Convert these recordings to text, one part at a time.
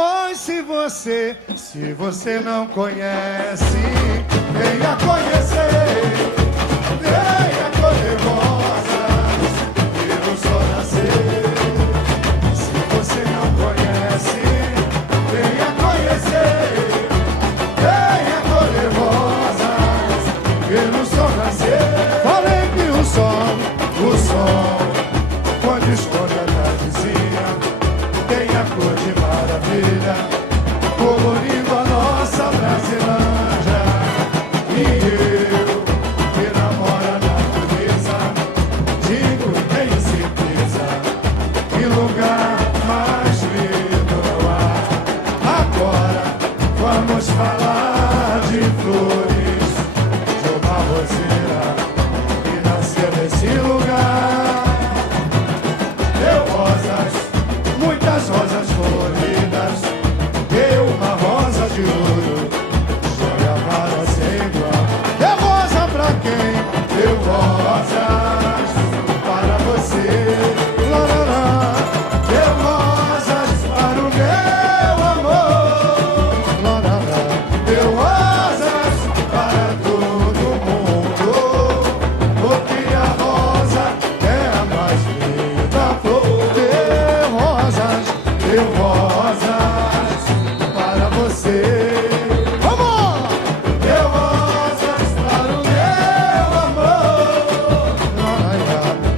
Oi, se você não conhece, venha conhecer, venha colher rosas, ver o sol nascer. Se você não conhece, venha conhecer, venha colher rosas, ver o sol nascer. Falei que o sol, quando esconde a tardezinha, tem a cor de maravilha, colorindo a nossa Brasilândia. E eu, que namoro a natureza, digo e tenho certeza, que lugar mais lindo não há. Agora vamos falar de flores, de uma roseira que nasceu nesse lugar. Deu rosas, muitas rosas coloridas, deu uma rosa de ouro, joia para sem igual. Deu rosa pra quem? Deu rosas para você. Lá, lá, lá. Deu rosas para o meu amor. Lá, lá, lá. Deu rosas para todo mundo, porque a rosa é a mais linda flor. Deu rosas para você. Vamos! Deu rosas para o meu amor.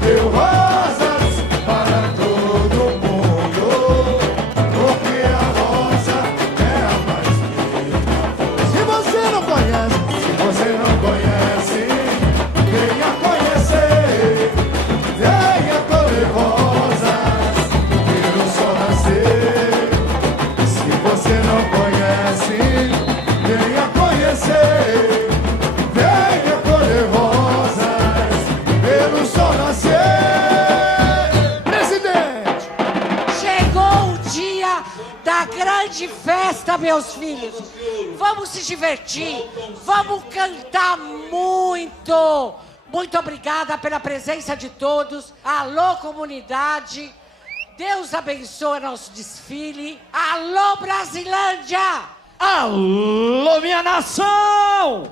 Deu rosas para todo mundo, porque a rosa é a mais linda. Se você não conhece, venha conhecer, venha colher rosas, ver o sol nascer. Se você não conhece, venha conhecer, venha colher rosas, ver o sol nascer. Presidente! Chegou o dia da grande festa, meus filhos. Vamos se divertir, vamos cantar muito. Muito obrigada pela presença de todos. Alô, comunidade. Deus abençoe nosso desfile. Alô, Brasilândia! Alô, minha nação!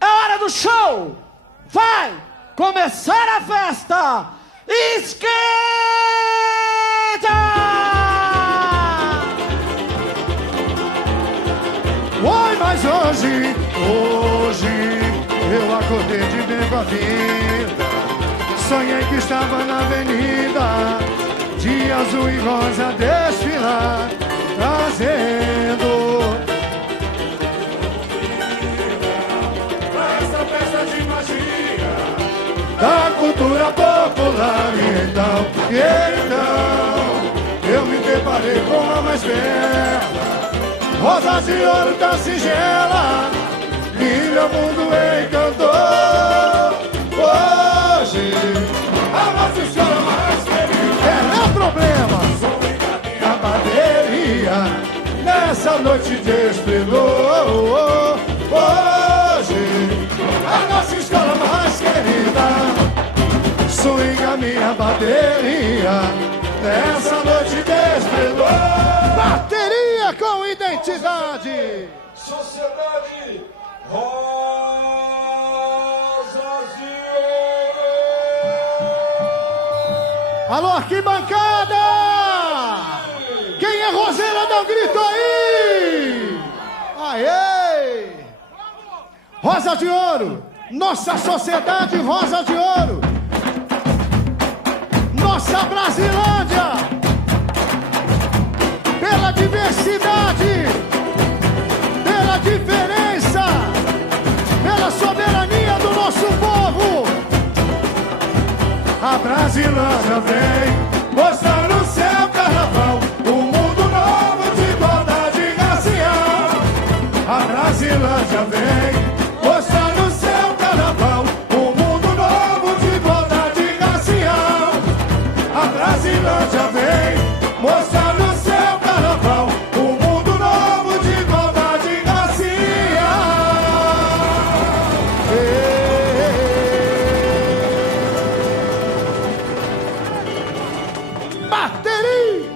É hora do show! Vai começar a festa! Esquenta! Oi, mas hoje eu acordei de bem com a vida. Sonhei que estava na avenida, de azul e rosa desfilar, trazendo essa festa de magia da cultura popular. Então eu me deparei com a mais bela, rosa de ouro tão singela, e meu mundo encantou. Hoje a nossa história mais querida é problema, a bateria nessa noite desfilou. Hoje a nossa escola mais querida swinga minha bateria nessa noite desfilou. Bateria com identidade. Sociedade Rosas de Ouro. Alô, arquibancada! Quem é roseira, dá um grito aí! Aê! Rosa de Ouro! Nossa sociedade Rosa de Ouro! Nossa Brasilândia! Pela diversidade! Pela diferença! Pela soberania do nosso povo! A Brasilândia vem mostrar no céu carnaval, um mundo novo de igualdade racial. A Brasilândia vem mostrar no céu carnaval, um mundo novo de igualdade racial. A Brasilândia vem mostrar no céu carnaval, um mundo novo de igualdade racial. Bateria!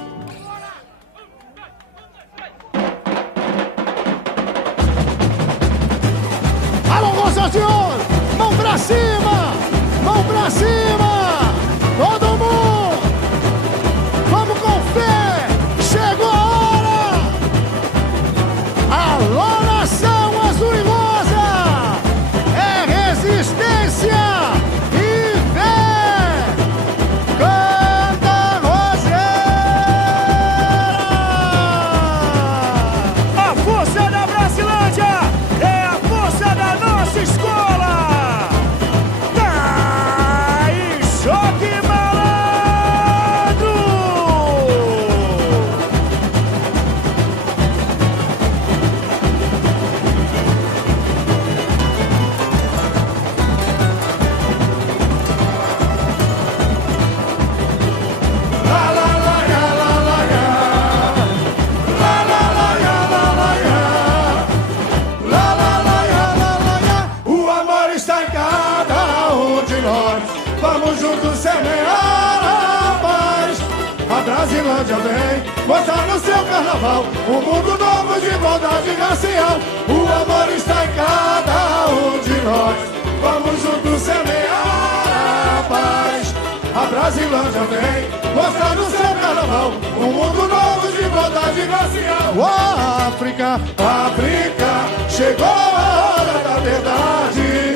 A Brasilândia vem mostrar no seu carnaval um mundo novo de igualdade racial. O amor está em cada um de nós. Vamos juntos semear a paz. A Brasilândia vem mostrar no seu carnaval um mundo novo de igualdade racial. Oh, África, África, chegou a hora da verdade,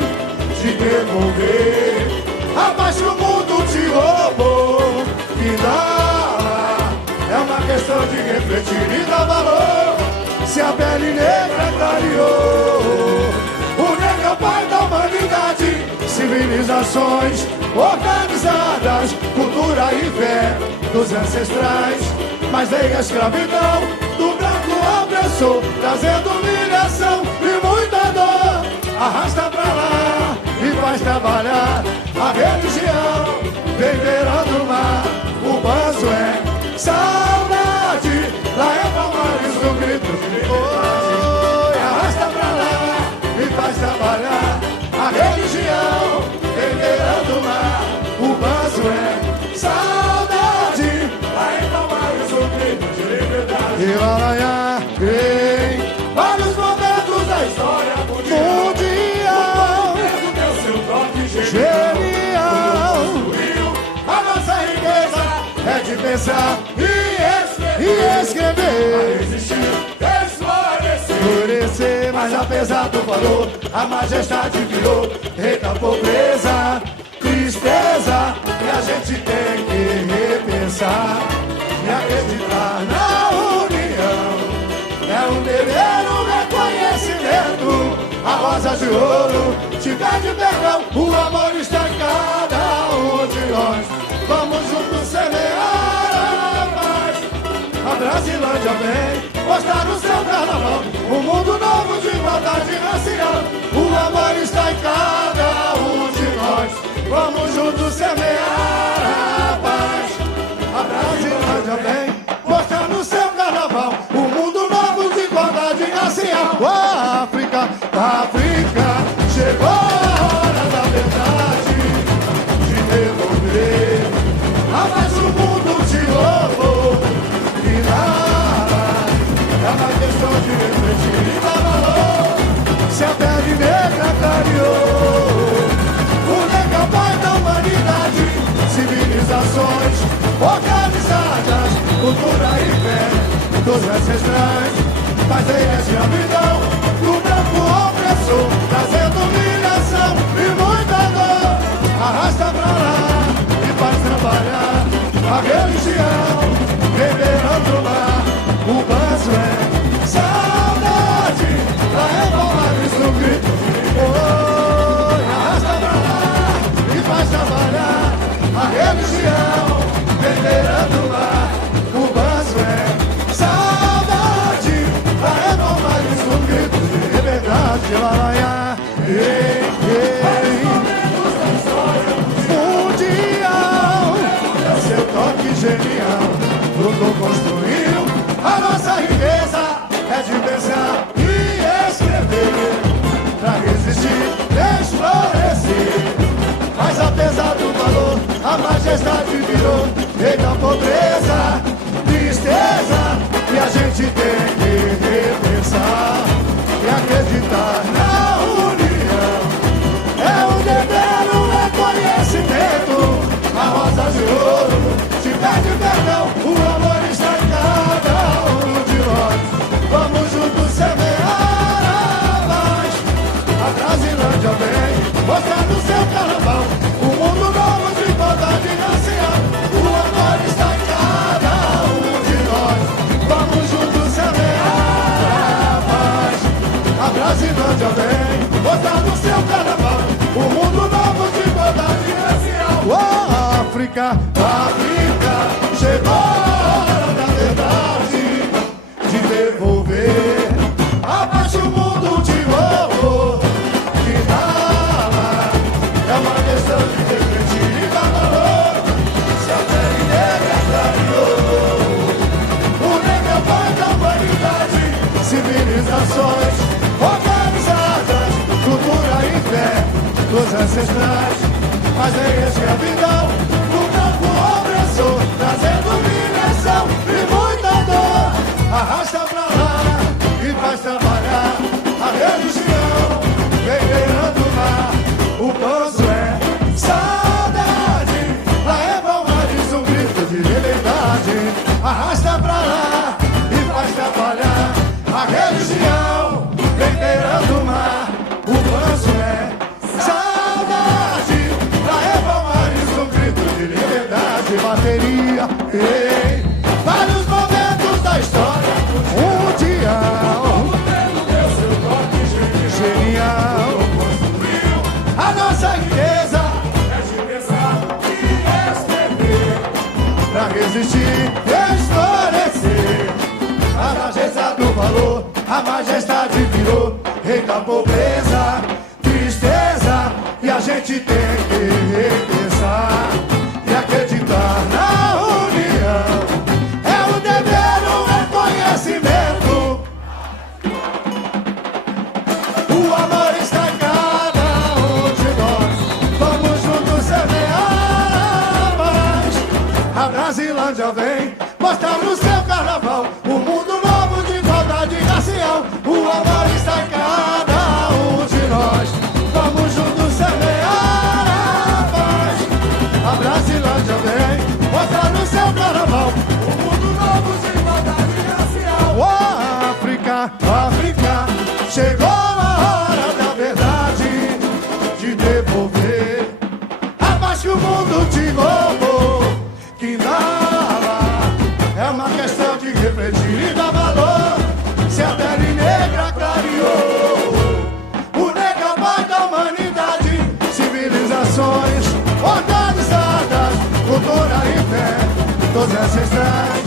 de devolver a paz que o mundo te roubou. E dá, é uma questão de refletir e dar valor. Se a pele negra clareou, o negro é o pai da humanidade. Civilizações organizadas, cultura e fé dos ancestrais. Mas veio a escravidão do branco opressor, trazendo humilhação e muita dor. Arrasta pra lá e faz trabalhar a religião. Vem beirando o mar, o banzo é saudade. Lá é Palmares no grito de liberdade. Arrasta pra lá e faz trabalhar a religião. Vem beirando o mar, o banzo é saudade. Lá é Palmares no grito de liberdade. E lá em vários momentos da história mundial. Genial, a nossa riqueza é de pensar e escrever, a resistir, esmorecer. Mas apesar do valor, a majestade virou rei da pobreza, tristeza. E a gente tem que repensar e acreditar na união. É um dever, um reconhecimento. A rosa de ouro te pede perdão. O amor está em cada um de nós. Vamos juntos semear a paz. A Brasilândia vem mostrar no seu carnaval um mundo novo de igualdade racial. O amor está em cada um de nós. Vamos juntos semear a paz. A Brasilândia vem mostrar no seu carnaval um mundo novo de igualdade racial. Oh, África, África, chegou a hora da verdade, de devolver a paz o mundo te roubou. E nada, é uma questão de refletir e dar valor. Se a pele negra clareou, o negro é o pai da humanidade. Civilizações organizadas, cultura e fé dos ancestrais. Mas aí a escravidão do branco opressor, trazendo humilhação e muita dor. Arrasta pra lá e faz trabalhar a religião. Vem beirando o mar, o banzo é saudade. Lá é Palmares no grito de oi. Arrasta pra lá e faz trabalhar a religião. Vem beirando o mar, o banzo é saudade. Lá é Palmares no grito de liberdade. Laraia, mundial, é seu toque genial. Tudo construiu a nossa riqueza. É de pensar e escrever, pra resistir, esclarecer. Mas apesar do valor, a majestade virou rei da pobreza, tristeza. E a gente tem que repensar e acreditar na união. É um dever, um reconhecimento. A rosa de ouro te pede perdão. O amor está em cada um de nós. Vamos juntos semear a paz. A Brasilândia vem mostrar no seu carnaval um mundo novo de igualdade racial. O amor está em cada um de nós. Vamos juntos semear a paz. A Brasilândia vem mostrar no seu carnaval um mundo novo de igualdade racial. Oh, África, África, chegou a hora da verdade, de devolver a paz que o mundo te roubou. Que nada, é uma questão de refletir e dar valor. Se a pele negra clareou, o negro é o pai da humanidade. Civilizações organizadas, cultura e fé dos ancestrais. Mas nem a escravidão do branco opressor, trazendo humilhação arrasta pra lá e faz trabalhar a religião, vem beirando o mar, o manso é saudade, pra reformar isso um grito de liberdade, bateria, ei, vários momentos da história, mundial, genial, a nossa riqueza é de pensar e escrever, pra resistir e esclarecer a majestade do valor, a majestade virou rei da pobreza, tristeza, e a gente tem que repensar e acreditar na união, é o dever, o reconhecimento, o amor está em cada um de nós, vamos juntos semear a paz, a Brasilândia vem mostrar no seu carnaval um mundo novo de igualdade racial. O amor está em cada um de nós, vamos juntos semear a paz. A Brasilândia vem mostrar no seu carnaval um mundo novo de igualdade racial. Oh, África, África, chegou a hora da verdade, de devolver a paz que o mundo te roubou, que nada é uma questão de refletir e dar valor. Se a pele negra clareou, o negro é pai da humanidade, civilizações organizadas, cultura e fé, todos ancestrais,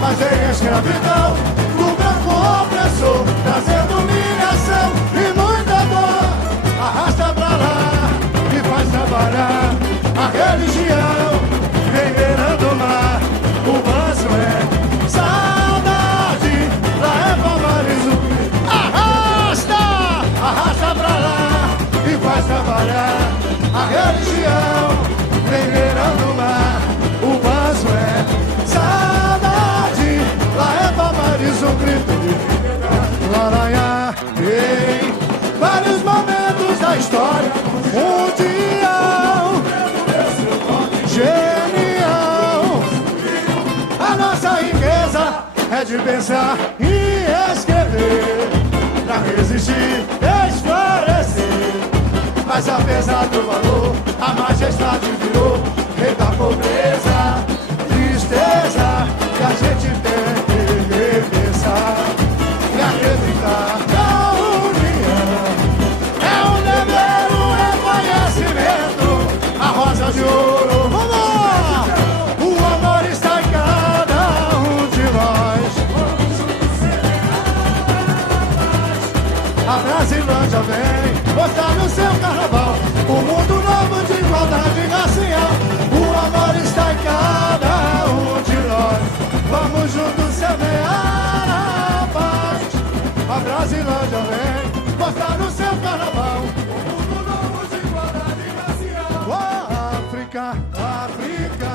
mas veio a escravidão do branco opressor, trazendo humilhação e muita dor. Arrasta pra lá e faz trabalhar a religião, vem beirando o mar, o manso é saudade, pra reformar isso. Arrasta, arrasta pra lá e faz trabalhar a religião, vem beirando o mar, o manso é saudade, pra reformar isso, um grito de liberdade. Laranha, ei, vários momentos da história mundial, genial, a nossa riqueza é de pensar e escrever, pra resistir, esclarecer, mas apesar do valor, a majestade virou rei da pobreza, tristeza, que a gente tem que repensar e acreditar na união, é um dever, um reconhecimento, a rosa de ouro, vamos lá! O amor está em cada um de nós, a Brasilândia vem mostrar no seu carnaval um mundo novo de igualdade racial. O amor está em cada um de nós, vamos juntos semear a paz. A Brasilândia vem mostrar no seu carnaval um mundo novo de igualdade racial. Oh, África, África,